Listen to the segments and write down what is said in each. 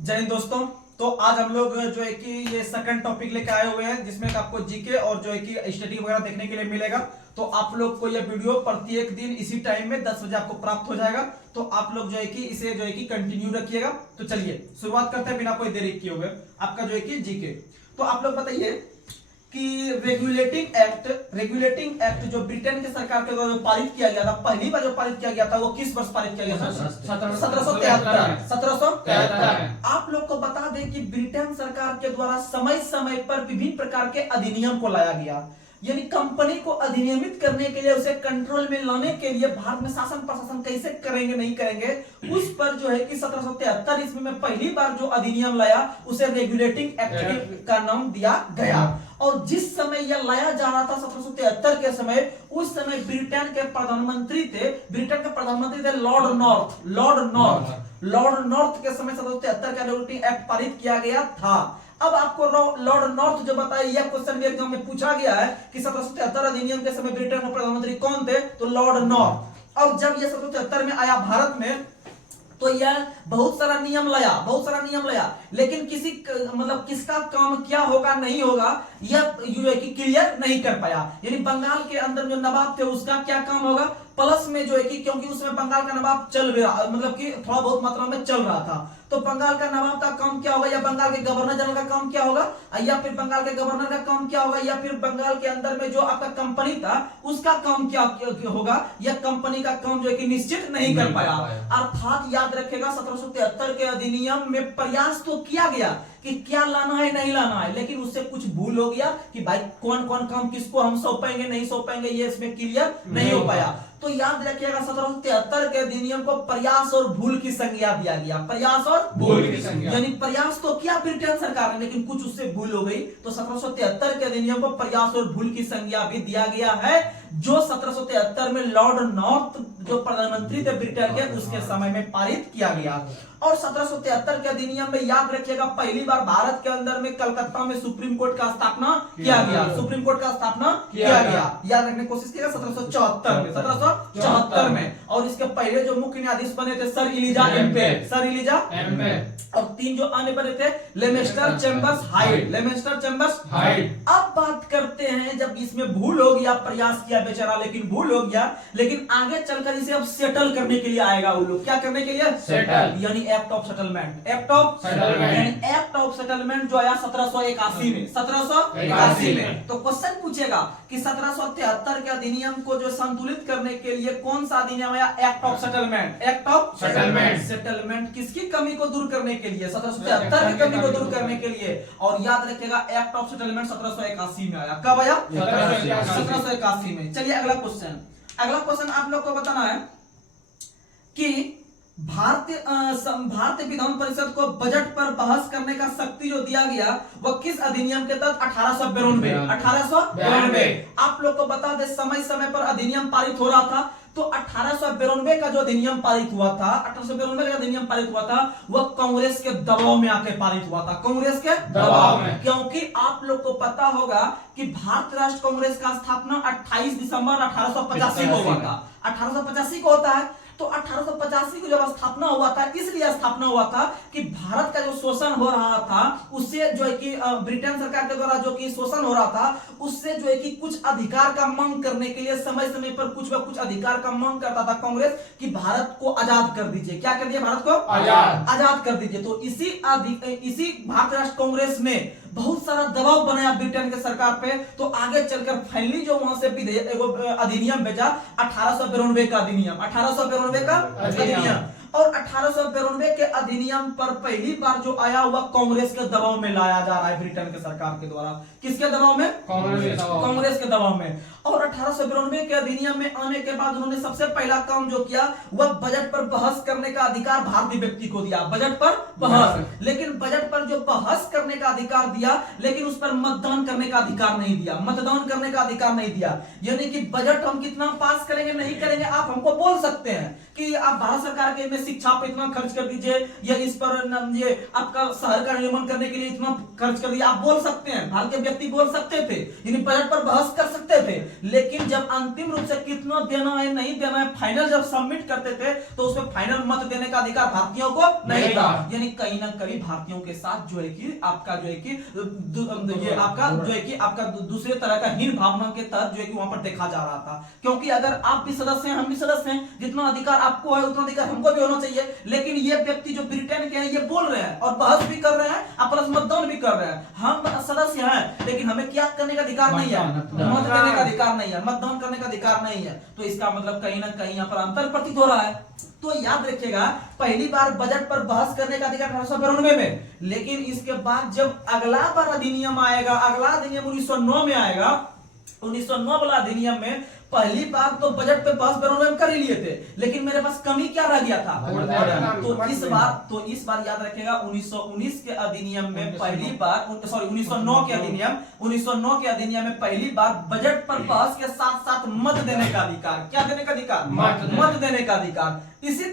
जय हिंद दोस्तों। तो आज हम लोग जो है कि ये सेकंड टॉपिक लेके आए हुए हैं जिसमें आपको जीके और जो है कि स्टडी वगैरह देखने के लिए मिलेगा। तो आप लोग को ये वीडियो प्रत्येक दिन इसी टाइम में 10 बजे आपको प्राप्त हो जाएगा। तो आप लोग जो है कि इसे जो है कि कंटिन्यू रखिएगा। तो चलिए शुरुआत करते हैं बिना कोई देरी किए हुए आपका जो है कि जीके। तो आप लोग बताइए कि रेगुलेटिंग एक्ट जो ब्रिटेन के सरकार के द्वारा पारित किया गया था, पहली बार जो पारित किया गया था वो किस वर्ष पारित किया गया था? 1773। आप लोग को बता दें कि ब्रिटेन सरकार के द्वारा समय समय पर विभिन्न प्रकार के अधिनियम को लाया गया, यानी कंपनी को अधिनियमित करने के लिए, उसे कंट्रोल में लाने के लिए भारत में शासन प्रशासन कैसे करेंगे नहीं करेंगे उस पर जो है कि 1773 ईस्वी में पहली बार जो अधिनियम लाया उसे रेगुलेटिंग एक्ट का नाम दिया गया। और जिस समय यह लाया जा रहा था 1773 के समय, उस समय ब्रिटेन के प्रधानमंत्री थे लॉर्ड नॉर्थ के समय 1773 का रेगुलेटिंग एक्ट पारित किया गया था। अब आपको लॉर्ड नॉर्थ जो बताया, यह क्वेश्चन भी एग्जाम में पूछा गया है कि 1773 अधिनियम के समय ब्रिटेन के प्रधानमंत्री कौन थे? तो लॉर्ड नॉर्थ। और जब यह 1773 में आया भारत में तो यह बहुत सारा नियम लाया, लेकिन किसका काम क्या होगा नहीं होगा यह क्लियर नहीं कर पाया। यानी बंगाल के अंदर जो नवाब थे उसका क्या काम होगा, प्लस में जो है कि क्योंकि उसमें बंगाल का नवाब चल रहा, मतलब कि थोड़ा बहुत मात्रा में चल रहा था, तो बंगाल का नवाब का काम क्या होगा, या बंगाल के गवर्नर जनरल का काम क्या होगा, या फिर बंगाल के गवर्नर का काम क्या होगा, या फिर बंगाल के अंदर में जो आपका कंपनी था उसका काम क्या होगा, यह कंपनी का काम जो है कि निश्चित नहीं कर पाया। अर्थात याद रखेगा 1773 के अधिनियम में प्रयास तो किया गया कि क्या लाना है नहीं लाना है, लेकिन उससे कुछ भूल हो गया कि भाई कौन कौन काम किसको हम सौंपेंगे नहीं सौंपेंगे, ये इसमें क्लियर नहीं हो पाया। तो याद रखिएगा 1773 के अधिनियम को प्रयास और भूल की संज्ञा दिया गया। प्रयास और भूल की संज्ञा, यानी प्रयास तो किया ब्रिटेन सरकार ने लेकिन कुछ उससे भूल हो गई, तो 1773 के अधिनियम को प्रयास और भूल की संज्ञा भी दिया गया है, जो 1773 में लॉर्ड नॉर्थ जो प्रधानमंत्री थे ब्रिटेन के उसके समय में पारित किया गया। और 1773 के अधिनियम में याद रखिएगा पहली बार भारत के अंदर में कलकत्ता में सुप्रीम कोर्ट का स्थापना किया गया। सुप्रीम कोर्ट का स्थापना किया गया, याद रखने की कोशिश कीजिएगा 1774 में। और इसके पहले जो मुख्य न्यायाधीश बने थे सर इलिजा एम्पे, और 3 जो अन्य बने थे लेमेस्टर चैम्बर्स हाइड। अब बात करते हैं, जब इसमें भूल हो गया, प्रयास किया बेचारा लेकिन भूल हो गया, लेकिन आगे चलकर इसे अब सेटल करने के लिए आएगा वो लोग। क्या करने के लिए? सेटल, यानी एक्ट ऑफ सेटलमेंट जो आया 1781 में। तो क्वेश्चन पूछेगा कि 1773 के अधिनियम को जो संतुलित करने के लिए कौन सा अधिनियम आया? एक्ट ऑफ सेटलमेंट किसकी कमी को दूर करने के लिए? 1773 की कमी को दूर करने के लिए। और याद रखिएगा एक्ट ऑफ सेटलमेंट 1781 में आया। कब आया? 1781 में। चलिए अगला क्वेश्चन आप लोग को बताना है कि भारतीय विधान परिषद को बजट पर बहस करने का शक्ति जो दिया गया वह किस अधिनियम के तहत? 1892। आप लोग को बता दे समय समय पर अधिनियम पारित हो रहा था, तो 1892 का जो अधिनियम पारित हुआ था वह कांग्रेस के दबाव में आके पारित हुआ था। कांग्रेस के दबाव में, क्योंकि आप लोग को पता होगा कि भारत राष्ट्र कांग्रेस का स्थापना 28 दिसंबर 1885 को हुआ था। 1885 को होता है, तो 1885 को जब स्थापना हुआ था, इसलिए स्थापना हुआ था कि भारत का जो शोषण हो रहा था उससे जो है कि ब्रिटेन सरकार के द्वारा जो कि शोषण हो रहा था उससे जो है कि कुछ अधिकार का मांग करने के लिए समय समय पर कुछ अधिकार का मांग करता था कांग्रेस कि भारत को आजाद कर दीजिए। क्या कर दिया? भारत को आजाद कर दीजिए। तो इसी भारत राष्ट्र कांग्रेस ने बहुत सारा दबाव बनाया ब्रिटेन के सरकार पे, तो आगे चलकर फाइनली जो वहां से अधिनियम भेजा 1892 का अधिनियम। और 1892 के अधिनियम पर पहली बार जो आया हुआ कांग्रेस के दबाव में लाया जा रहा है ब्रिटेन के सरकार के द्वारा। किसके दबाव में? कांग्रेस के दबाव में। और 1892 के अधिनियम में आने के बाद उन्होंने सबसे पहला काम जो किया वह बजट पर बहस करने का अधिकार भारतीय व्यक्ति को दिया। बजट पर बहस, लेकिन बजट पर जो बहस करने का अधिकार दिया, लेकिन उस पर मतदान करने का अधिकार नहीं दिया। यानी कि बजट हम कितना पास करेंगे नहीं करेंगे आप हमको बोल सकते हैं कि आप भारत सरकार के में शिक्षा पे इतना खर्च कर दीजिए, या इस पर ये आपका शहर का निर्माण करने के लिए इतना खर्च कर दीजिए, आप बोल सकते हैं, भारत के व्यक्ति बोल सकते थे, यानी बजट पर बहस कर सकते थे। लेकिन जब अंतिम रूप से कितना देना है नहीं देना है फाइनल जब सबमिट करते थे, तो उसमें फाइनल मत देने का अधिकार भारतीयों को नहीं था। यानी कहीं ना कहीं भारतीयों के साथ जो है कि आपका जो है कि ये आपका जो है कि आपका दूसरे तरह का हीन भावना के तहत जो है कि वहां पर देखा जा रहा था। क्योंकि अगर आप भी सदस्य हैं, हम भी सदस्य हैं, जितना अधिकार आपको है उतना अधिकार हमको भी होना चाहिए। लेकिन ये व्यक्ति जो ब्रिटेन के हैं ये बोल रहे हैं और बहस भी कर रहे हैं, प्लस मतदान भी कर रहे हैं। हम सदस्य हैं लेकिन हमें क्या करने का अधिकार नहीं है, मत देने का अधिकार नहीं है, मतदान करने का अधिकार नहीं है। तो इसका मतलब कहीं ना कहीं यहाँ पर अंतर प्रतीत हो रहा है। तो याद रखिएगा, पहली बार बजट पर बहस करने का अधिकार 1892 में, लेकिन इसके बाद जब अगला बार अधिनियम आएगा, अगला अधिनियम 1909 में आएगा, 1909 वाला अधिनियम में पहली बार तो बजट पे बहस बेरोन कर ही लिए थे, लेकिन मेरे पास कमी क्या रह गया था, तो इस बार याद रखेगा 1919 के अधिनियम में पहली बार, सॉरी 1909 के अधिनियम में पहली बार बजट पर बहस के साथ साथ मत देने का अधिकार, क्या देने का अधिकार, मत देने का अधिकार। इसी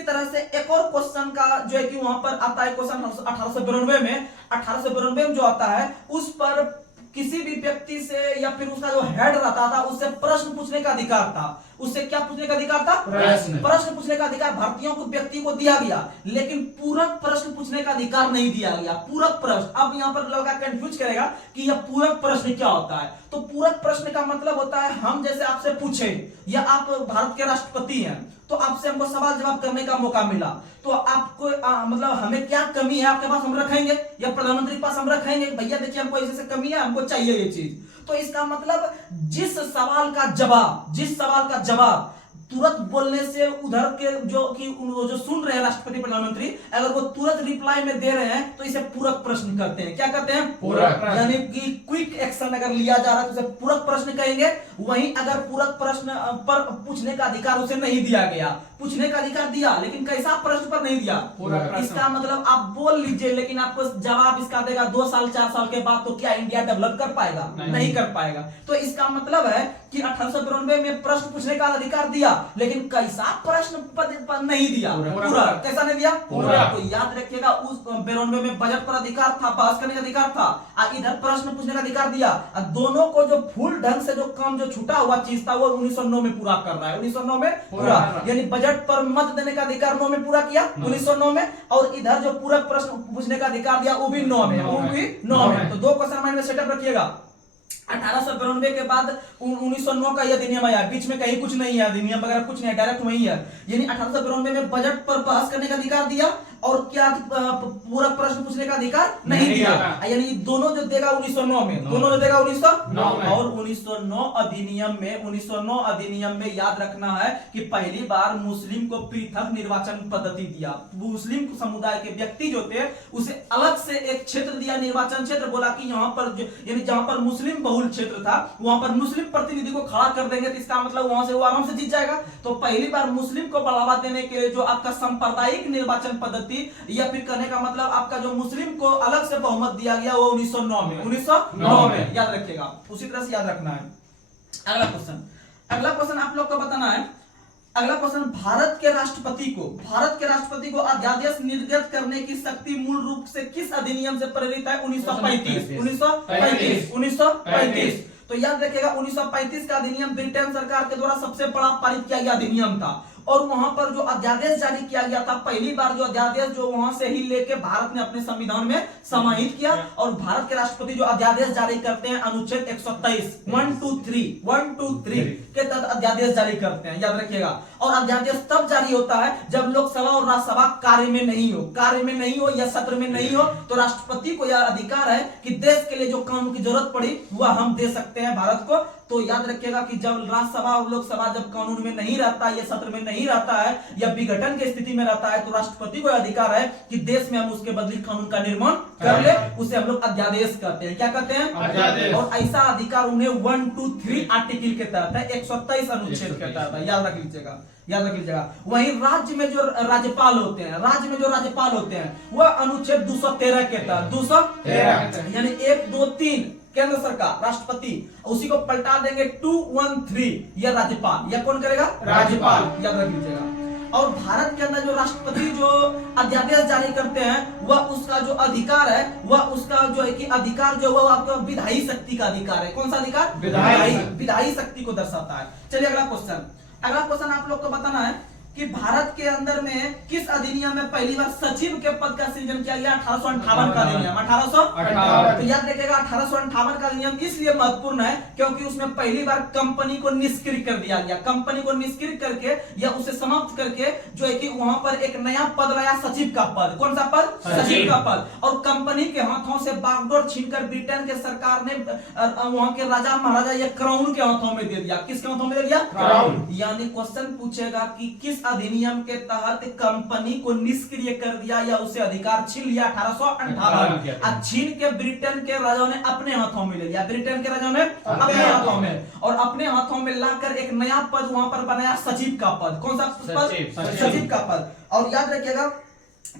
तरह से एक और क्वेश्चन का जो है कि वहां पर आता है क्वेश्चन 1892 में जो आता है, उस पर किसी भी व्यक्ति से या फिर उसका जो हेड रहता था उससे प्रश्न पूछने का अधिकार था। उससे क्या पूछने का अधिकार था, प्रश्न पूछने का अधिकार भारतीयों को व्यक्ति को दिया गया, लेकिन पूरक प्रश्न पूछने का अधिकार नहीं दिया गया। पूरक प्रश्न, अब यहाँ पर लड़का कंफ्यूज करेगा कि यह पूरक प्रश्न क्या होता है। तो पूरक प्रश्न का मतलब होता है हम जैसे आपसे पूछे, या आप भारत के राष्ट्रपति हैं तो आपसे हमको सवाल जवाब करने का मौका मिला, तो आपको मतलब हमें क्या कमी है आपके पास हम रखेंगे, या प्रधानमंत्री के पास हम रखेंगे, भैया देखिए हमको ऐसे कमी है, हमको चाहिए ये चीज। तो इसका मतलब जिस सवाल का जवाब तुरंत बोलने से उधर के जो सुन रहे हैं राष्ट्रपति प्रधानमंत्री, अगर वो तुरंत रिप्लाई में दे रहे हैं तो इसे पूरक प्रश्न करते हैं। क्या कहते हैं, पूरक, यानी कि क्विक एक्शन अगर लिया जा रहा है तो उसे पूरक प्रश्न कहेंगे। वहीं अगर पूरक प्रश्न पर पूछने का अधिकार उसे नहीं दिया गया, पूछने का अधिकार दिया लेकिन कैसा प्रश्न पर नहीं दिया, इसका मतलब आप बोल लीजिए लेकिन आपको जवाब इसका देगा 2 साल 4 साल के बाद, तो क्या इंडिया डेवलप कर पाएगा, नहीं कर पाएगा। तो इसका मतलब है कि 1892 में प्रश्न पूछने का अधिकार दिया, लेकिन कैसा प्रश्न पर नहीं दिया, पूरा कैसा नहीं दिया, पूरा। तो याद रखिएगा उस 92 में बजट पर अधिकार था, बहस करने का अधिकार था, इधर प्रश्न पूछने का अधिकार दिया। दोनों को जो फुल ढंग से जो काम जो छूटा हुआ चीज था वो 1909 में पूरा कर रहा है, 1909 में पूरा, यानी बजट पर मत देने का अधिकार 9 में पूरा किया 1909 में, और इधर जो पूरक प्रश्न पूछने का अधिकार दिया वो भी 9 में, वो भी 9 में। तो 2 क्वेश्चन माइंड में सेटअप रखिएगा। 1892 के बाद 1909 का यह अधिनियम आया, बीच में कहीं कुछ नहीं है, अधिनियम वगैरह कुछ नहीं है, डायरेक्ट वही है। यानी 1892 में बजट पर बहस करने का अधिकार दिया और क्या पूरा प्रश्न पूछने का अधिकार नहीं दिया। यानी दोनों जो देगा 1909 में, दोनों जो देगा 1909 और 1909 अधिनियम में याद रखना है कि पहली बार मुस्लिम को पृथक निर्वाचन पद्धति दिया। मुस्लिम समुदाय के व्यक्ति जो थे उसे अलग से एक क्षेत्र दिया, निर्वाचन क्षेत्र, बोला कि यहाँ पर यानी जहां पर मुस्लिम बहुल क्षेत्र था वहां पर मुस्लिम प्रतिनिधि को खड़ा कर देंगे, तो इसका मतलब वहां से वो आराम से जीत जाएगा। तो पहली बार मुस्लिम को बढ़ावा देने के लिए जो आपका सांप्रदायिक निर्वाचन पद्धति, या फिर कहने का मतलब आपका जो मुस्लिम को अलग से बहुमत दिया गया वो 1909 में याद रखिएगा। उसी तरह से याद रखना है। अगला क्वेश्चन आप लोग को बताना है। अगला क्वेश्चन, भारत के राष्ट्रपति को अध्यादेश निर्गत करने की शक्ति मूल रूप से किस अधिनियम से प्रेरित है? 1935। तो याद रखिएगा 1935 का अधिनियम ब्रिटेन सरकार के द्वारा सबसे बड़ा पारित किया गया अधिनियम था, और वहां पर जो अध्यादेश जारी किया गया था, पहली बार जो अध्यादेश जो वहां से ही लेके भारत ने अपने संविधान में समाहित किया। और भारत के राष्ट्रपति जो अध्यादेश जारी करते हैं अनुच्छेद 123 123 के तहत अध्यादेश जारी करते हैं, याद रखिएगा। और अध्यादेश तब जारी होता है जब लोकसभा और राज्यसभा कार्य में नहीं हो या सत्र में नहीं हो, तो राष्ट्रपति को यह अधिकार है कि देश के लिए जो कानून की जरूरत पड़ी वह हम दे सकते हैं भारत को। तो याद रखिएगा कि जब राज्यसभा और लोकसभा जब कानून में नहीं रहता है या सत्र में नहीं रहता है या विघटन की स्थिति में रहता है, तो राष्ट्रपति को अधिकार है कि देश में हम उसके बदले कानून का निर्माण कर ले, उसे हम लोग अध्यादेश कहते हैं। क्या कहते हैं? अध्यादेश। और ऐसा अधिकार उन्हें 123 आर्टिकल के तहत है, 127 अनुच्छेद के तहत है, याद रख लीजिएगा। वहीं राज्य में जो राज्यपाल होते हैं वह अनुच्छेद 213 के तहत, 213 यानी 1 2 3 केंद्र सरकार, राष्ट्रपति, उसी को पलटा देंगे 213, यह राज्यपाल, यह कौन करेगा? राज्यपाल, याद रख लीजिएगा। और भारत के अंदर जो राष्ट्रपति जो अध्यादेश जारी करते हैं वह उसका जो अधिकार है वह उसका जो है कि अधिकार जो है आपका विधायी शक्ति का अधिकार है। कौन सा अधिकार? विधायी शक्ति को दर्शाता है। चलिए अगला क्वेश्चन आप लोग को बताना है कि भारत के अंदर में किस अधिनियम में पहली बार सचिव के पद का सृजन किया गया? 1858 का अधिनियम, 1858। तो याद रखिएगा 1858 का अधिनियम इसलिए महत्वपूर्ण है क्योंकि उसमें पहली बार कंपनी को निष्क्रिय कर दिया गया। कंपनी को निष्क्रिय करके या उसे समाप्त करके जो है कि वहां पर एक नया पद लाया, सचिव का पद। कौन सा पद? सचिव का पद। और कंपनी के हाथों से बागडोर छीनकर ब्रिटेन के सरकार ने वहां के राजा महाराजा या क्राउन के हाथों में दे दिया। किसके हाथों में दे दिया? क्राउन। यानी क्वेश्चन पूछेगा कि किस अधिनियम के तहत कंपनी को निष्क्रिय कर दिया या उसे अधिकार छीन लिया? 1858। छीन के ब्रिटेन के राजाओं ने अपने हाथों में ले लिया। ब्रिटेन के राजाओं ने अपने हाथों में, और अपने हाथों में लाकर एक नया पद वहां पर बनाया, सचिव का पद। कौन सा पद? सचिव का पद। और याद रखिएगा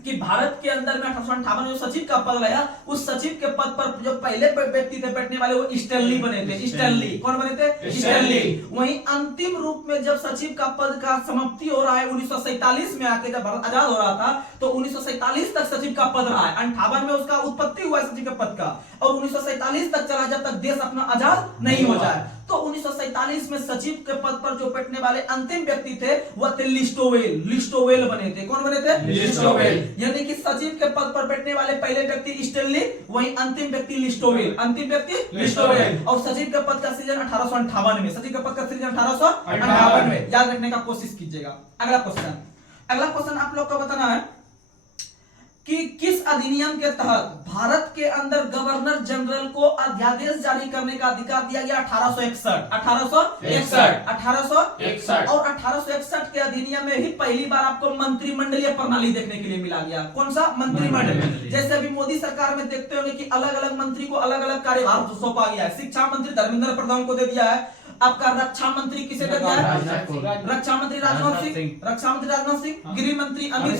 कि भारत के अंदर में 1858 में जो सचिव का पद लाया, उस सचिव के पद पर जो पहले व्यक्ति थे बैठने वाले वो स्टैनली बने थे। स्टैनली कौन बने थे? स्टैनली। वहीं अंतिम रूप में जब सचिव का पद का समाप्ति हो रहा है 1947 में आके, जब भारत आजाद हो रहा था तो 1947 तक सचिव का पद रहा है। 58 में उसका उत्पत्ति हुआ है सचिव के पद का, और 1947 तक चला जब तक देश अपना आजाद नहीं हो जाए। तो 1947 में सचिव के पद पर जो बैठने वाले अंतिम व्यक्ति थे वह थे लिस्टोवेल। लिस्टोवेल बने थे। कौन बने थे? लिस्टोवेल। यानी कि सचिव के पद पर बैठने वाले पहले व्यक्ति स्टैनली, वहीं अंतिम व्यक्ति लिस्टोवेल। अंतिम व्यक्ति लिस्टोवेल। और सचिव के पद का सृजन 1858 में, सचिव के पद का सृजन 1858 में। याद रखने का कोशिश कीजिएगा। अगला क्वेश्चन आप लोग को बताना है कि किस अधिनियम के तहत भारत के अंदर गवर्नर जनरल को अध्यादेश जारी करने का अधिकार दिया गया? 1861। 1861 और 1861 के अधिनियम में ही पहली बार आपको मंत्रिमंडलीय प्रणाली देखने के लिए मिला गया। कौन सा? मंत्रिमंडल। जैसे अभी मोदी सरकार में देखते होंगे कि अलग अलग मंत्री को अलग अलग कार्यभार सौंपा गया है। शिक्षा मंत्री धर्मेंद्र प्रधान को दे दिया है। आपका रक्षा मंत्री किसे दे दिया है? रक्षा मंत्री राजनाथ सिंह। गृह मंत्री अमित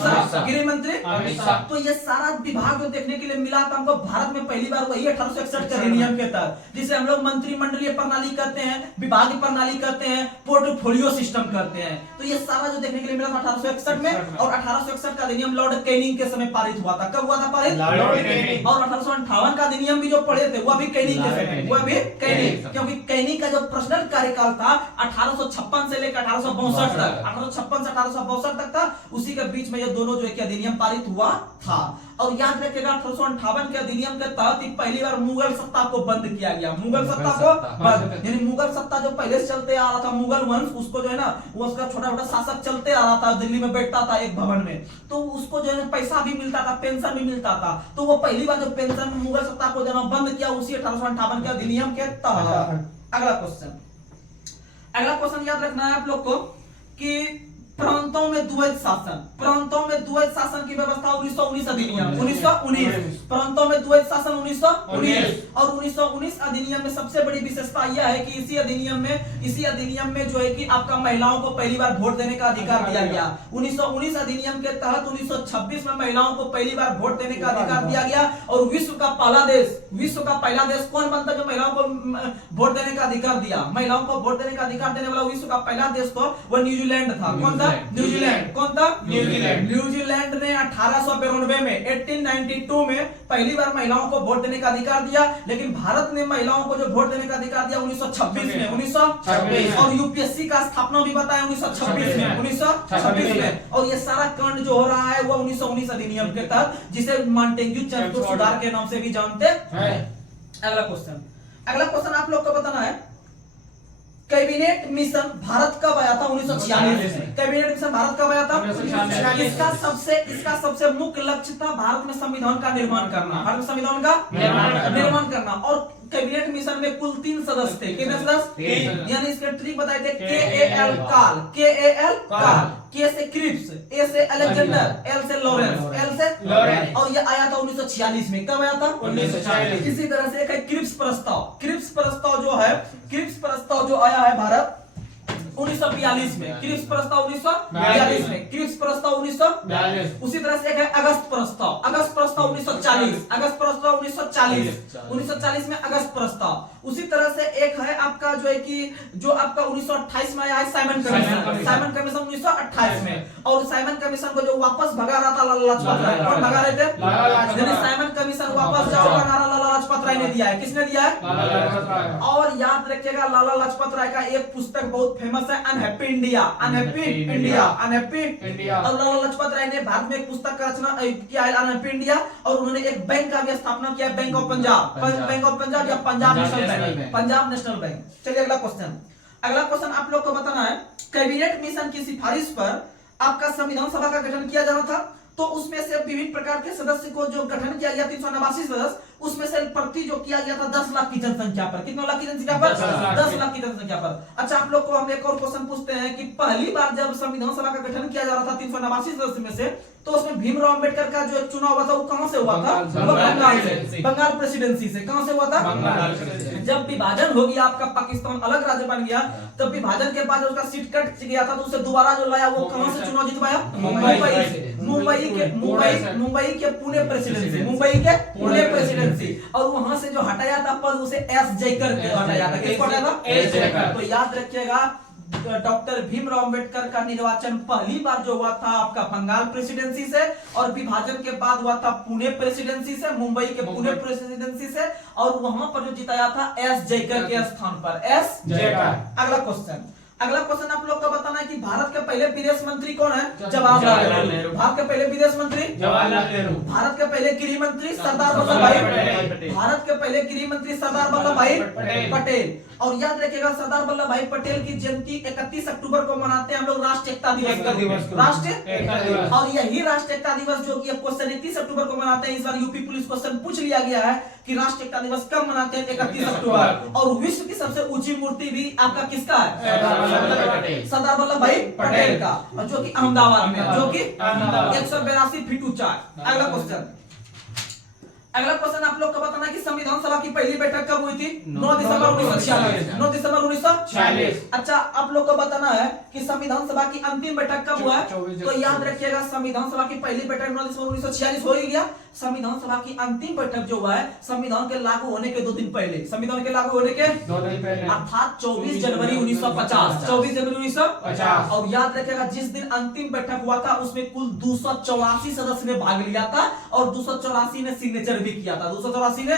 शाह। तो ये सारा विभाग जो देखने के लिए मिला था हमको भारत में पहली बार वही 1861 के अधिनियम के तहत, जिसे हम लोग मंत्रिमंडलीय प्रणाली कहते हैं, विभागीय प्रणाली कहते हैं, पोर्टफोलियो सिस्टम कहते हैं। तो ये सारा जो देखने के लिए मिला था 1861 में। और 1861 का अधिनियम लॉर्ड कैनिंग के समय पारित हुआ था। कब हुआ था पारित? और 1858 का अधिनियम भी जो पढ़े थे वह भी कैनिंग के समय, वह भी कैनिंग, क्योंकि कैनिंग का जो पर्सनल कार्यकाल था 1856 से लेकर 1862 तक, 1856 से 1862 तक था। उसी के बीच में ये दोनों जो है कि अधिनियम पारित हुआ था। और याद रखिएगा 1858 के अधिनियम के तहत ही पहली बार मुगल सत्ता को बंद किया गया। मुगल सत्ता को बंद, यानी मुगल सत्ता जो पहले से चलते आ रहा था, मुगल वंश, उसको जो है ना वो उसका छोटा छोटा शासक चलते आ रहा था, दिल्ली में बैठता था एक भवन में, तो उसको जो है पैसा भी मिलता था, पेंशन भी मिलता था। तो वो पहली बार जो पेंशन मुगल सत्ता को देना बंद किया उसी 1858 के अधिनियम के तहत। अगला क्वेश्चन याद रखना है आप लोग को कि प्रांतों में द्वैत शासन की व्यवस्था 1919 अधिनियम 1919। प्रांतों में द्वैत शासन 1919। और 1919 अधिनियम में सबसे बड़ी विशेषता यह है कि इसी अधिनियम में जो है कि आपका महिलाओं को पहली बार वोट देने का अधिकार दिया गया। 1919 अधिनियम के तहत 1926 में महिलाओं को पहली बार वोट देने का अधिकार दिया गया। और विश्व का पहला देश कौन बनता जो महिलाओं को वोट देने का अधिकार दिया? महिलाओं को वोट देने का अधिकार देने वाला विश्व का पहला देश तो वह न्यूजीलैंड था। कौन था? न्यूजीलैंड। कौन था? न्यूजीलैंड ने 1892 में 1892 में पहली बार महिलाओं को वोट देने का अधिकार दिया। लेकिन भारत ने महिलाओं को जो वोट देने का अधिकार दिया 1926 में, 1926। और यूपीएससी का स्थापना भी बताया 1926 में। और ये सारा कांड जो हो रहा है वो 1919 अधिनियम के तहत, जिसे मॉन्टेग्यू चतुर्थ सुधार के नाम से भी जानते हैं। अगला क्वेश्चन आप लोग को बताना है, कैबिनेट मिशन भारत कब आया था? 1946 में। कैबिनेट मिशन भारत कब आया था? इसका सबसे मुख्य लक्ष्य था भारत में संविधान का निर्माण करना। भारत में संविधान का निर्माण करना। और कैबिनेट मिशन में कुल 3 सदस्य थे। कितने सदस्य? यानी इसके ट्रिक बताए थे। KAL काल, K से क्रिप्स, A से अलेक्जेंडर, L से लॉरेंस, और ये आया था 1946 में। कब आया था? 1946। इसी तरह से एक है क्रिप्स प्रस्ताव जो आया है भारत 1942 में। क्रिप्स प्रस्ताव 1942 में। क्रिप्स प्रस्ताव 1942। उसी तरह से एक है अगस्त प्रस्ताव 1940। अगस्त प्रस्ताव 1940 में अगस्त प्रस्ताव। उसी तरह से एक है आपका जो है कि जो आपका 1928 में आया है साइमन कमीशन। साइमन कमीशन 1928 में, और साइमन कमीशन को जो वापस भगा रहा था लाला लाजपत राय, कौन भगा रहे थे? साइमन कमीशन वापस जाओ का नारा लाला लाजपत राय ने दिया है। किसने दिया है? और याद रखिएगा लाला लाजपत राय का एक पुस्तक बहुत फेमस है, unhappy India. Unhappy India, unhappy India. और लाला लाजपत राय ने भारत में एक पुस्तक का रचना किया है, अनहैप्पी इंडिया, और उन्होंने एक बैंक का भी स्थापना किया, bank of Punjab. Bank of Punjab या Punjab national bank, Punjab national bank. चलिए अगला क्वेश्चन। अगला क्वेश्चन आप लोग को बताना है, कैबिनेट मिशन की सिफारिश पर आपका संविधान सभा का गठन किया जाना था, तो उसमें से विभिन्न प्रकार के सदस्य को जो गठन किया गया 389 सदस्य, उसमें से भर्ती जो किया गया था 10 लाख की जनसंख्या पर। कितने लाख की जनसंख्या पर? 10 लाख की जनसंख्या पर। अच्छा, आप लोग को हम एक और क्वेश्चन पूछते हैं कि पहली बार जब संविधान सभा का गठन किया जा रहा था 389 सदस्य में से, तो उसमें भीमराव अंबेडकर का जो एक चुनाव हुआ था वो कहां से हुआ था? बंगाल से, बंगाल प्रेसिडेंसी से। कहां से हुआ था? जब विभाजन हो गया, आपका पाकिस्तान अलग राज्य बन गया, तब विभाजन के बाद उसका सीट कट गया था, तो उसे दोबारा जो लाया वो कहां से चुनाव जितवाया? मुंबई से। मुंबई के पुणे प्रेसिडेंसी, मुंबई के पुणे प्रेसिडेंसी। और वहां से जो हटाया था पद, उसे एस जयकर के हटाया था। किसको हटाया था? एस जयकर। तो याद रखिएगा, डॉक्टर भीमराव अंबेडकर का निर्वाचन पहली बार जो हुआ था आपका बंगाल प्रेसिडेंसी से, और विभाजन के बाद हुआ था पुणे प्रेसिडेंसी से, मुंबई के पुणे प्रेसिडेंसी से, और वहां पर जो जिताया था एस जयकर के स्थान पर, एस जयकर। अगला क्वेश्चन। अगला क्वेश्चन आप लोग को बताना है कि भारत के पहले विदेश मंत्री कौन है? जवाहरलाल नेहरू। भारत के पहले विदेश मंत्री जवाहरलाल नेहरू। भारत के पहले गृह मंत्री सरदार वल्लभ भाई पटेल। भारत के पहले गृह मंत्री सरदार वल्लभ भाई पटेल। और याद रखिएगा, सरदार वल्लभ भाई पटेल की जयंती 31 अक्टूबर को मनाते हैं हम लोग, राष्ट्रीय एकता दिवस। राष्ट्रीय एकता दिवस। और यही राष्ट्रीय एकता दिवस जो कि क्वेश्चन 31 अक्टूबर को मनाते हैं, इस बार यूपी पुलिस क्वेश्चन पूछ लिया गया है कि राष्ट्रीय एकता दिवस कब मनाते हैं? 31 अक्टूबर। और विश्व की सबसे ऊंची मूर्ति भी आपका किसका है? सरदार वल्लभ भाई पटेल का, जो कि अहमदाबाद में, जो कि 182 फीट ऊंचा है। अगला क्वेश्चन। अगला क्वेश्चन आप लोग को बताना है कि संविधान सभा की पहली बैठक कब हुई थी? 9 दिसंबर 1946। 9 दिसंबर 1946। अच्छा, आप लोग को बताना है कि संविधान सभा की अंतिम बैठक कब हुआ है? तो याद रखिएगा, संविधान सभा की पहली बैठक 9 दिसंबर 1946 हो ही गया। संविधान सभा की अंतिम बैठक जो हुआ है संविधान के लागू होने के 2 दिन पहले, संविधान के लागू होने के 2 दिन पहले, अर्थात 24 जनवरी 1950। 24 जनवरी 1950। और याद रखिएगा, जिस दिन अंतिम बैठक हुआ था उसमें कुल 284 सदस्य ने भाग लिया था, और 284 ने सिग्नेचर भी किया था। 284 ने।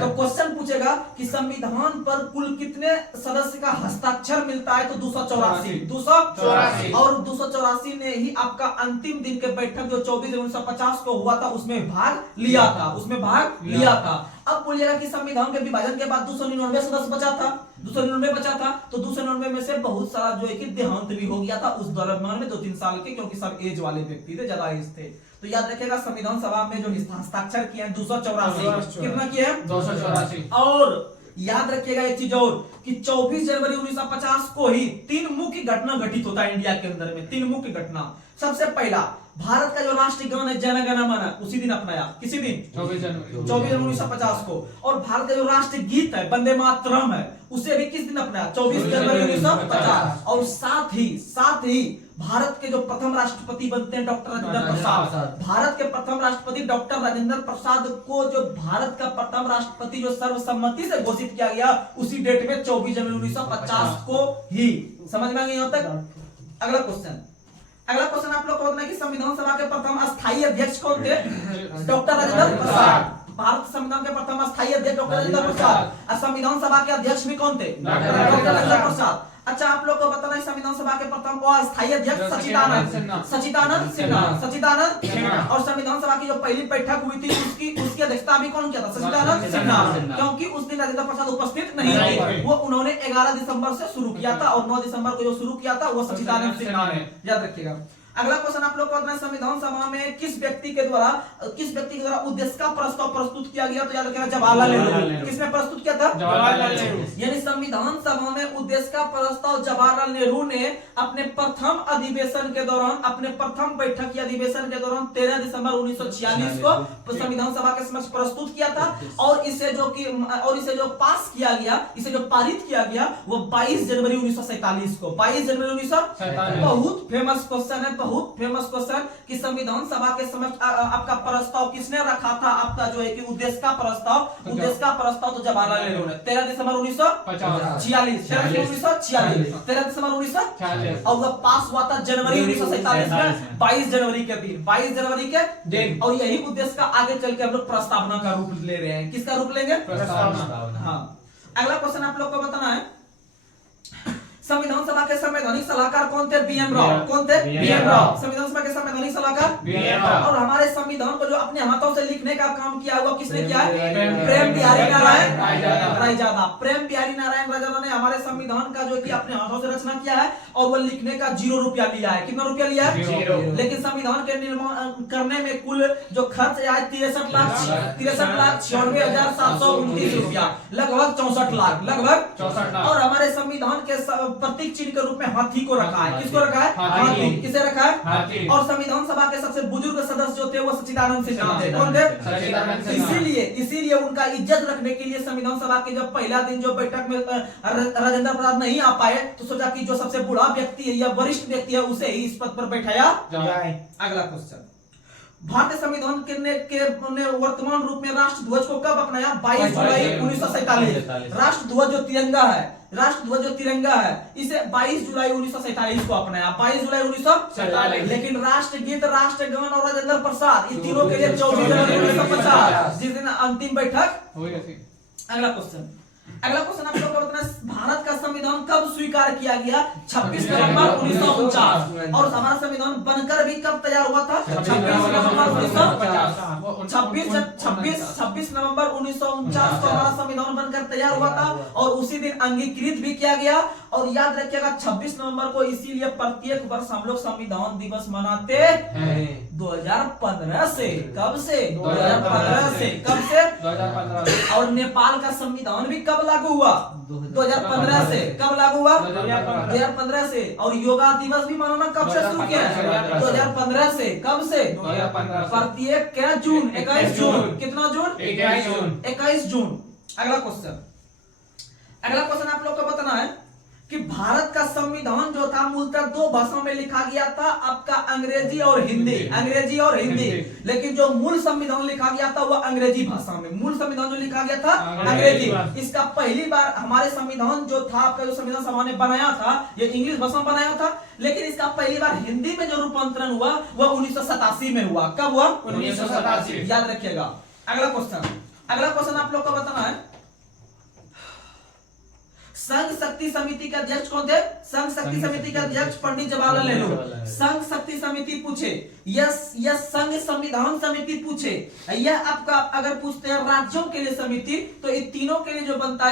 तो क्वेश्चन पूछेगा कि संविधान पर कुल कितने सदस्य का हस्ताक्षर मिलता है? तो 284। 284। और 284 ने ही आपका अंतिम दिन के बैठक जो 24 जनवरी 1950 को हुआ था उसमें भाग लिया था, उसमें भाग लिया था। अब बोलिएगा कि संविधान के विभाजन के बाद 299 सदस्य बचा था, 299 बचा था, तो 299 में से बहुत सारा जो है कि देहांत भी हो गया था उस दौरान में, 2-3 साल के, क्योंकि सब एज वाले व्यक्ति थे, ज्यादा एज थे। तो याद रखिएगा, संविधान सभा में जो हस्ताक्षर किए हैं 284। कितना किए हैं? 284। और याद रखिएगा एक चीज और, कि 24 जनवरी 1950 को ही 3 मुख्य घटना घटित होता है इंडिया के अंदर में। 3 मुख्य घटना। सबसे पहला, भारत का जो राष्ट्रीय गान है जन गण मन, उसी दिन अपनाया। किसी दिन? 24 जनवरी 1950 को। और भारत का जो राष्ट्रीय गीत है वंदे मातरम है, उसे भी किस दिन अपनाया? 24 जनवरी 1950। और साथ ही भारत के जो प्रथम राष्ट्रपति बनते हैं डॉक्टर राजेंद्र प्रसाद, भारत के प्रथम राष्ट्रपति डॉक्टर राजेंद्र प्रसाद को जो भारत का प्रथम राष्ट्रपति जो सर्वसम्मति से घोषित किया गया उसी डेट में 24 जनवरी 1950 को ही। समझ में आ गई यहाँ तक? अगला क्वेश्चन। अगला क्वेश्चन आप लोग को बताना है कि संविधान सभा के प्रथम अस्थायी अध्यक्ष कौन थे? डॉक्टर राजेंद्र प्रसाद। भारत संविधान के प्रथम अस्थायी अध्यक्ष डॉक्टर राजेंद्र प्रसाद। और संविधान सभा के अध्यक्ष भी कौन थे? डॉक्टर राजेंद्र प्रसाद। अच्छा, आप लोग को बताना है संविधान सभा के प्रथम अस्थायी अध्यक्ष सच्चिदानंद सिन्हा। और संविधान सभा की जो पहली बैठक हुई थी उसकी अध्यक्षता भी कौन किया था? सच्चिदानंद सिन्हा। क्योंकि उस दिन राजेंद्र प्रसाद उपस्थित नहीं थे, वो उन्होंने 11 दिसंबर से शुरू किया था, और 9 दिसंबर को जो शुरू किया था वो सच्चिदानंद सिन्हा ने। याद रखिएगा। अगला क्वेश्चन आप लोग को बताना है संविधान सभा में किस व्यक्ति के द्वारा उद्देश्य का प्रस्ताव प्रस्तुत किया गया? तो याद रखिएगा, जवाहरलाल नेहरू। किसने प्रस्तुत किया था? जवाहरलाल नेहरू। यानी संविधान सभा में उद्देश्य का प्रस्ताव जवाहरलाल नेहरू ने अपने प्रथम अधिवेशन के दौरान, अपने प्रथम बैठक या अधिवेशन के दौरान 13 दिसंबर 1946 को संविधान सभा के समक्ष प्रस्तुत किया था। और इसे जो पास किया गया, इसे जो पारित किया गया वो 22 जनवरी 1947 को। 22 जनवरी 1947। बहुत फेमस क्वेश्चन है, बहुत फेमस क्वेश्चन कि संविधान सभा के समक्ष आपका प्रस्ताव किसने रखा था, आपका जो है कि उद्देश्य का प्रस्ताव तो जवाहरलाल नेहरू ने 13 दिसंबर 1946, 13 दिसंबर 1946 और वह पास हुआ था जनवरी 1947 में 22 जनवरी के दिन। और यही उद्देश्य का आगे चल के हम लोग प्रस्तावना का रूप ले रहे हैं। किसका रूप लेंगे? प्रस्तावना। हाँ, अगला क्वेश्चन आप लोग को बताना है, संविधान सभा के संवैधानिक सलाहकार कौन थे? B N Rau. कौन थे? B N Rau. संविधान सभा के संवैधानिक सलाहकार बी एन राव। और हमारे संविधान को जो अपने हाथों से लिखने का काम किया हुआ किसने किया है? प्रेम बिहारी नारायण रायजादा। प्रेम बिहारी नारायण रायजादा ने हमारे संविधान का जो कि अपने हाथों से रचना किया है और वो लिखने का 0 रुपया लिया है। कितना रुपया लिया है? 0। लेकिन संविधान के निर्माण करने में कुल जो खर्च आया 63,96,729 रुपया, लगभग 64 लाख। और हमारे संविधान के प्रतीक चिन्ह के रूप में हाथी को रखा है। किसको रखा है? हाथी। किसे रखा है? हाथी। और संविधान सभा के सबसे बुजुर्ग सदस्य जो थे वो सच्चिदानंद सिन्हा थे। कौन थे? इसीलिए उनका इज्जत रखने के लिए संविधान सभा के जब पहला दिन जो बैठक में राजेंद्र प्रसाद नहीं आ पाए तो सोचा कि जो सबसे बूढ़ा व्यक्ति है या वरिष्ठ व्यक्ति है उसे ही इस पद पर बैठाया जाए। अगला क्वेश्चन, भारतीय संविधान के वर्तमान रूप में राष्ट्र ध्वज को कब अपनाया? 22 जुलाई 1947। राष्ट्र ध्वज जो तिरंगा है इसे 22 जुलाई 1947 को अपनाया। 22 जुलाई 1947। लेकिन राष्ट्रगीत, राष्ट्रगान और राजेंद्र प्रसाद इन तीनों के लिए 24 जनवरी 1950 जिस दिन अंतिम बैठक हुई थी। अगला क्वेश्चन आप लोग को बताना है, भारत का संविधान कब स्वीकार किया गया? 26 नवंबर 1949। और हमारा संविधान बनकर भी कब तैयार हुआ था? 26 नवंबर 1949 को हमारा संविधान बनकर तैयार हुआ था और उसी दिन अंगीकृत भी किया गया। और याद रखिएगा 26 नवंबर को इसीलिए प्रत्येक वर्ष हम लोग संविधान दिवस मनाते हैं 2015 से। कब से? 2015 से। कब से? 2015। और नेपाल का संविधान भी कब लागू हुआ? 2015 से। कब लागू हुआ? 2015 से। और योगा दिवस भी मनाना कब से शुरू किया? 2015 से। कब से? 2015। प्रत्येक क्या जून? 21 जून। कितना जून? 21 जून। अगला क्वेश्चन आप लोग को बताना है कि भारत का संविधान जो था मूलतः 2 भाषाओं में लिखा गया था, आपका अंग्रेजी और हिंदी। लेकिन जो मूल संविधान लिखा गया था वह अंग्रेजी भाषा में। मूल संविधान जो लिखा गया था अंग्रेजी। इसका पहली बार हमारे संविधान जो था, आपका जो संविधान सभा ने बनाया था ये इंग्लिश भाषा में बनाया था, लेकिन इसका पहली बार हिंदी में जो रूपांतरण हुआ वह 1987 में हुआ। कब हुआ? 1987। याद रखिएगा। अगला क्वेश्चन आप लोग को बताना है, संघ शक्ति समिति के अध्यक्ष कौन थे? संघ शक्ति समिति के अध्यक्ष पंडित जवाहरलाल नेहरू। संघ शक्ति समिति पूछे, यह संघ संविधान समिति पूछे, यह आपका अगर पूछते हैं राज्यों के लिए समिति तो ये तीनों के लिए जो बनता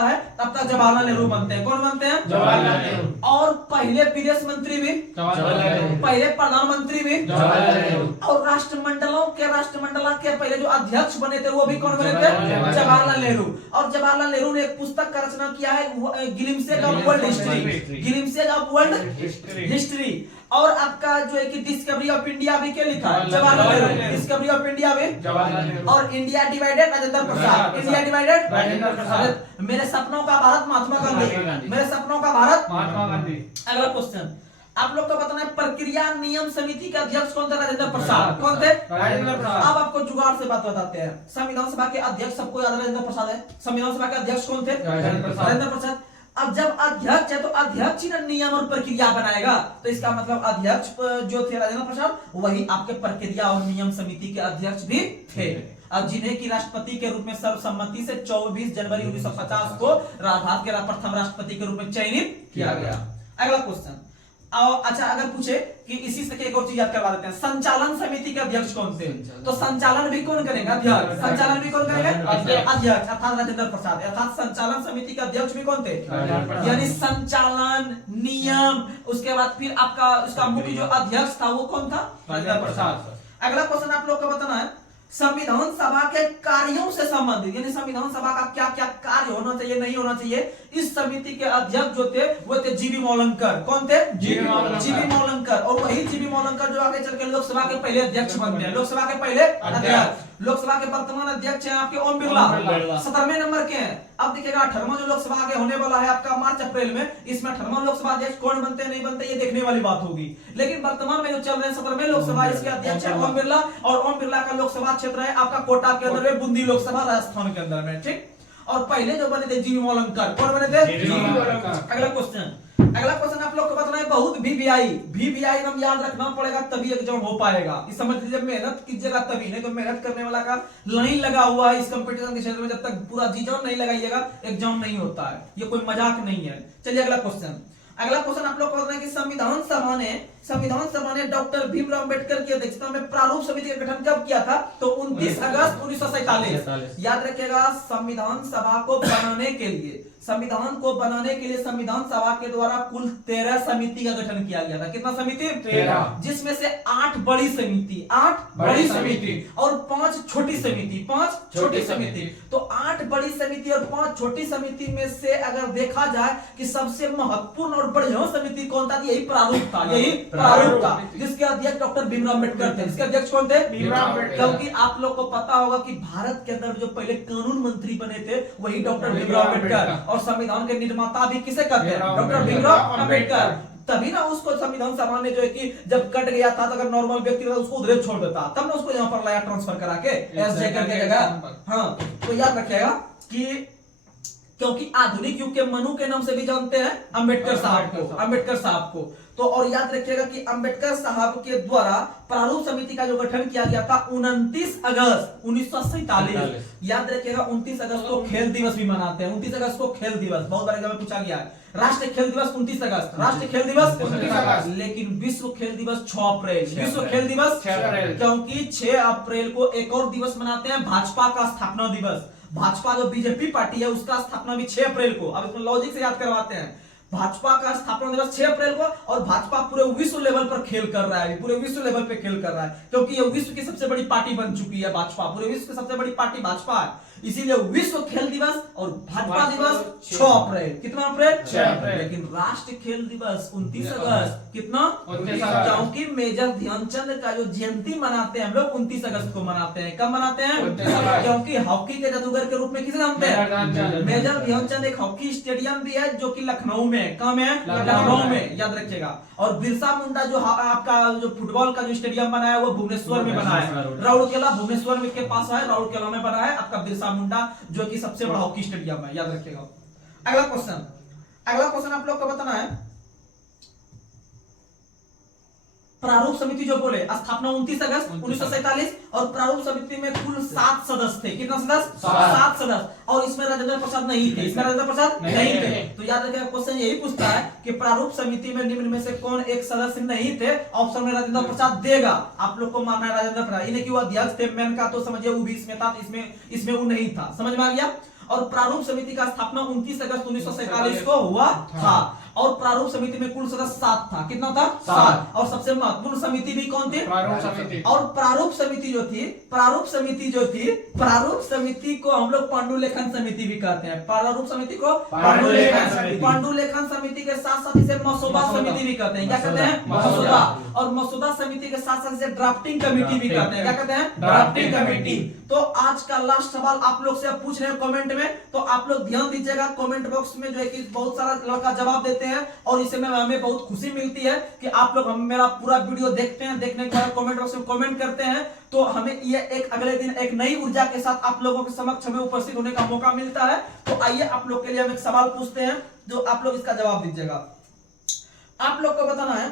है आपका जवाहरलाल नेहरू बनते हैं। कौन बनते हैं? जवाहरलाल नेहरू। और पहले विदेश मंत्री भी जवाहरलाल नेहरू, पहले प्रधानमंत्री भी जवाहरलाल नेहरू, और राष्ट्रमंडलों के पहले जो अध्यक्ष बने थे वो भी कौन बने थे? जवाहरलाल नेहरू। और जवाहरलाल नेहरू ने एक पुस्तक का रचना किया है ग्लिम्सेज ऑफ वर्ल्ड हिस्ट्री। और आपका जो है कि डिस्कवरी ऑफ इंडिया भी क्या लिखा है? Jawaharlal Nehru. Discovery of India भी जवाहरलाल नेहरू। और इंडिया डिवाइडेड राजेंद्र प्रसाद। मेरे सपनों का भारत महात्मा गांधी। अगला क्वेश्चन आप लोग को बताना है, प्रक्रिया नियम समिति के अध्यक्ष कौन थे? राजेंद्र प्रसाद। कौन थे? राजेंद्र प्रसाद। अब आपको जुगाड़ से बात बताते हैं। संविधान सभा के अध्यक्ष सबको याद राजेंद्र प्रसाद है। संविधान सभा के अध्यक्ष कौन थे? राजेंद्र प्रसाद। अब जब अध्यक्ष है तो अध्यक्ष ही नियम और प्रक्रिया बनाएगा, तो इसका मतलब अध्यक्ष जो थे राजेंद्र प्रसाद वही आपके प्रक्रिया और नियम समिति के अध्यक्ष भी थे। अब जिन्हें की राष्ट्रपति के रूप में सर्वसम्मति से 24 जनवरी 1950 को भारत के प्रथम राष्ट्रपति के रूप में चयनित किया गया। अगला क्वेश्चन अच्छा, अगर पूछे कि इसी से एक और चीज याद करवा देते हैं, संचालन समिति के अध्यक्ष कौन थे? तो संचालन भी कौन करेगा? अध्यक्ष। संचालन भी कौन करेगा? अध्यक्ष अर्थात राजेंद्र प्रसाद। अर्थात संचालन समिति के अध्यक्ष भी कौन थे? यानी संचालन नियम, उसके बाद फिर आपका उसका मुख्य जो अध्यक्ष था वो कौन था? राजेंद्र प्रसाद। अगला क्वेश्चन आप लोग को बताना है, संविधान सभा के कार्यों से संबंधित, यानी संविधान सभा का क्या क्या कार्य होना चाहिए नहीं होना चाहिए, इस समिति के अध्यक्ष जो थे वो थे जीबी मौलंकर। कौन थे? जीबी मौलंकर। और वही जीबी मौलंकर जो आगे चल के लोकसभा के पहले अध्यक्ष बनते हैं, लोकसभा के पहले अध्यक्ष। लोकसभा के वर्तमान अध्यक्ष हैं आपके ओम बिरला, 17वें नंबर के हैं। अब देखिएगा 18वां जो लोकसभा आगे होने वाला है आपका मार्च अप्रैल में, इसमें 18वां लोकसभा अध्यक्ष कौन बनते हैं नहीं बनते ये देखने वाली बात होगी। लेकिन वर्तमान में जो चल रहे हैं 17वें लोकसभा, इसके अध्यक्ष है ओम बिरला। और ओम बिरला का लोकसभा क्षेत्र है आपका कोटा के अंदर में, बूंदी लोकसभा राजस्थान के अंदर में, ठीक। और पहले जो बने थे जीवी मौलंकर, कौन बने थे? अगला क्वेश्चन आप लोग को बताना है, बहुत वीवीआई हम याद रखना पड़ेगा तभी एग्जाम हो पाएगा। इस समझ लीजिए, मेहनत कीजिएगा तभी, नहीं तो मेहनत करने वाला का लाइन लगा हुआ है इस कंपटीशन के क्षेत्र में, जब तक पूरा जी जान नहीं लगाइएगा एग्जाम नहीं होता है, ये कोई मजाक नहीं है। चलिए अगला क्वेश्चन आप लोग को बताना है कि संविधान सभा ने डॉक्टर भीमराव अंबेडकर की अध्यक्षता में प्रारूप समिति का गठन कब किया था? तो 29 अगस्त 1947। याद रखिएगा, संविधान को बनाने के लिए संविधान सभा के द्वारा कुल 13 समिति का गठन किया गया था। कितना समिति? 13, जिसमें से 8 बड़ी समिति और 5 छोटी समिति। तो 8 बड़ी समिति और 5 छोटी समिति में से अगर देखा जाए कि सबसे महत्वपूर्ण और बढ़िया समिति कौन था? यही प्रारूप था, जिसके अध्यक्ष डॉक्टर भीमराव अंबेडकर थे। इसके अध्यक्ष कौन थे? भीमराव अंबेडकर। क्योंकि आप लोग को पता होगा कि भारत के अंदर जो पहले कानून मंत्री बने थे वही डॉक्टर भीमराव अंबेडकर, और संविधान के निर्माता भी किसे कहते हैं? डॉक्टर भीमराव अंबेडकर। तभी ना उसको संविधान सभा ने जो है कि जब कट गया था तो अगर नॉर्मल व्यक्ति था उसको उधर छोड़ देता, तब ना उसको यहाँ पर लाया ट्रांसफर करा के एसजे करके जगह। हाँ, तो याद रखिएगा कि क्योंकि आधुनिक युग के मनु के नाम से भी जानते हैं अंबेडकर साहब को। तो और याद रखिएगा कि अंबेडकर साहब के द्वारा प्रारूप समिति का जो गठन किया गया था 29 अगस्त 1947। याद रखिएगा 29 अगस्त को खेल दिवस भी मनाते हैं। 29 अगस्त को खेल दिवस बहुत बार एग्जाम में पूछा गया है। राष्ट्रीय खेल दिवस 29 अगस्त, राष्ट्रीय खेल दिवस 29 अगस्त, लेकिन विश्व खेल दिवस 6 अप्रैल। विश्व खेल दिवस 6 अप्रैल, क्योंकि 6 अप्रैल को एक और दिवस मनाते हैं, भाजपा का स्थापना दिवस। भाजपा जो बीजेपी पार्टी है उसका स्थापना भी 6 अप्रैल को। अब इसमें लॉजिक से याद करवाते हैं, भाजपा का स्थापना दिवस 6 अप्रैल को, और भाजपा पूरे विश्व लेवल पर खेल कर रहा है, पूरे विश्व लेवल पे खेल कर रहा है, क्योंकि ये विश्व की सबसे बड़ी पार्टी बन चुकी है भाजपा। पूरे विश्व की सबसे बड़ी पार्टी भाजपा है, इसीलिए विश्व खेल दिवस और भाजपा दिवस 6 अप्रैल। कितना अप्रैल? 6 अप्रैल। लेकिन राष्ट्रीय खेल दिवस 29 अगस्त। कितना? 29 अगस्त। क्योंकि मेजर ध्यानचंद का जो जयंती मनाते हैं हम लोग 29 अगस्त को मनाते हैं। कब मनाते हैं? क्योंकि हॉकी के जादूगर के रूप में किसे जानते हैं? मेजर ध्यानचंद। एक हॉकी स्टेडियम भी है जो कि लखनऊ में, कम है लखनऊ में, याद रखिएगा। और बिरसा मुंडा जो आपका जो फुटबॉल का जो स्टेडियम बना है वो भुवनेश्वर में बना है, राउरकेला भुवनेश्वर में के पास है, राउरकेला में बना है आपका बिरसा मुंडा, जो कि सबसे बड़ा हॉकी स्टेडियम है, याद रखिएगा। अगला क्वेश्चन आप लोग को बताना है, प्रारूप समिति जो बोले स्थापना 29 अगस्त 1947, और प्रारूप समिति में कुल 7 सदस्य थे। कितना सदस्य? 7 सदस्य। और इसमें राजेंद्र प्रसाद नहीं थे, नहीं थे। तो याद रखिएगा, क्वेश्चन यही पूछता है कि प्रारूप समिति में निम्न में से कौन एक सदस्य नहीं थे? ऑप्शन में राजेंद्र प्रसाद देगा, आप लोग को मानना है राजेंद्र प्रसाद। इन्हें क्यों अध्यक्ष थे मेन का, तो समझिए वो भी इसमें था, इसमें वो नहीं था। समझ में आ गया? और प्रारूप समिति का स्थापना 29 अगस्त 1947 को हुआ था, और प्रारूप समिति में कुल सदस्य 7 था। कितना था? 7। और सबसे महत्वपूर्ण समिति भी कौन थी? प्रारूप समिति। और प्रारूप समिति को हम लोग पांडुलेखन समिति भी कहते हैं। प्रारूप समिति को पांडुलेखन समिति के साथ साथ इसे मसौदा समिति भी कहते हैं। क्या कहते हैं? मसौदा। और मसौदा समिति के साथ साथ इसे ड्राफ्टिंग कमेटी भी कहते हैं। क्या कहते हैं? Drafting committee. तो आज का लास्ट सवाल आप लोग से पूछ रहे हैं कमेंट में, तो आप लोग ध्यान दीजिएगा। कमेंट बॉक्स में जो है कि बहुत सारा लड़का जवाब देते हैं, और इससे में हमें बहुत खुशी मिलती है कि आप लोग मेरा पूरा वीडियो देखते हैं। देखने के बाद कमेंट बॉक्स में कमेंट करते हैं, तो हमें ये एक अगले दिन एक नई ऊर्जा के साथ आप लोगों के समक्ष हमें उपस्थित होने का मौका मिलता है। तो आइए आप लोग के लिए हम एक सवाल पूछते हैं, जो आप लोग इसका जवाब दीजिएगा। आप लोग को बताना है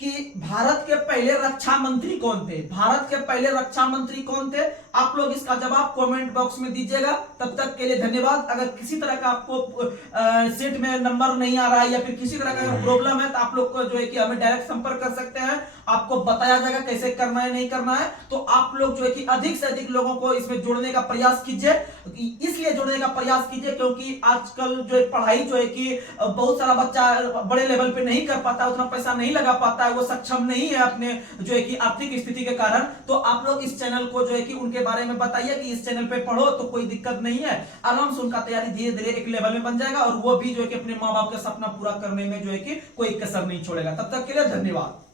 कि भारत के पहले रक्षा मंत्री कौन थे? भारत के पहले रक्षा मंत्री कौन थे? आप लोग इसका जवाब कमेंट बॉक्स में दीजिएगा। तब तक के लिए धन्यवाद। अगर किसी तरह का आपको सीट में नंबर नहीं आ रहा है या फिर किसी तरह का प्रॉब्लम है, तो आप लोग को जो है कि हमें डायरेक्ट संपर्क कर सकते हैं। आपको बताया जाएगा कैसे करना है नहीं करना है। तो आप लोग जो है कि अधिक से अधिक लोगों को इसमें जोड़ने का प्रयास कीजिए। इसलिए जोड़ने का प्रयास कीजिए क्योंकि आजकल जो है पढ़ाई जो है कि बहुत सारा बच्चा बड़े लेवल पे नहीं कर पाता, उतना पैसा नहीं लगा पाता, है वो सक्षम नहीं है अपने जो है कि आर्थिक स्थिति के कारण, तो आप लोग इस चैनल को जो है कि उनके बारे में बताइए कि इस चैनल पे पढ़ो तो कोई दिक्कत नहीं है, आराम से उनका तैयारी धीरे धीरे एक लेवल में बन जाएगा और वो भी जो है कि अपने माँ बाप का सपना पूरा करने में जो है कि कोई कसर नहीं छोड़ेगा। तब तक के लिए धन्यवाद।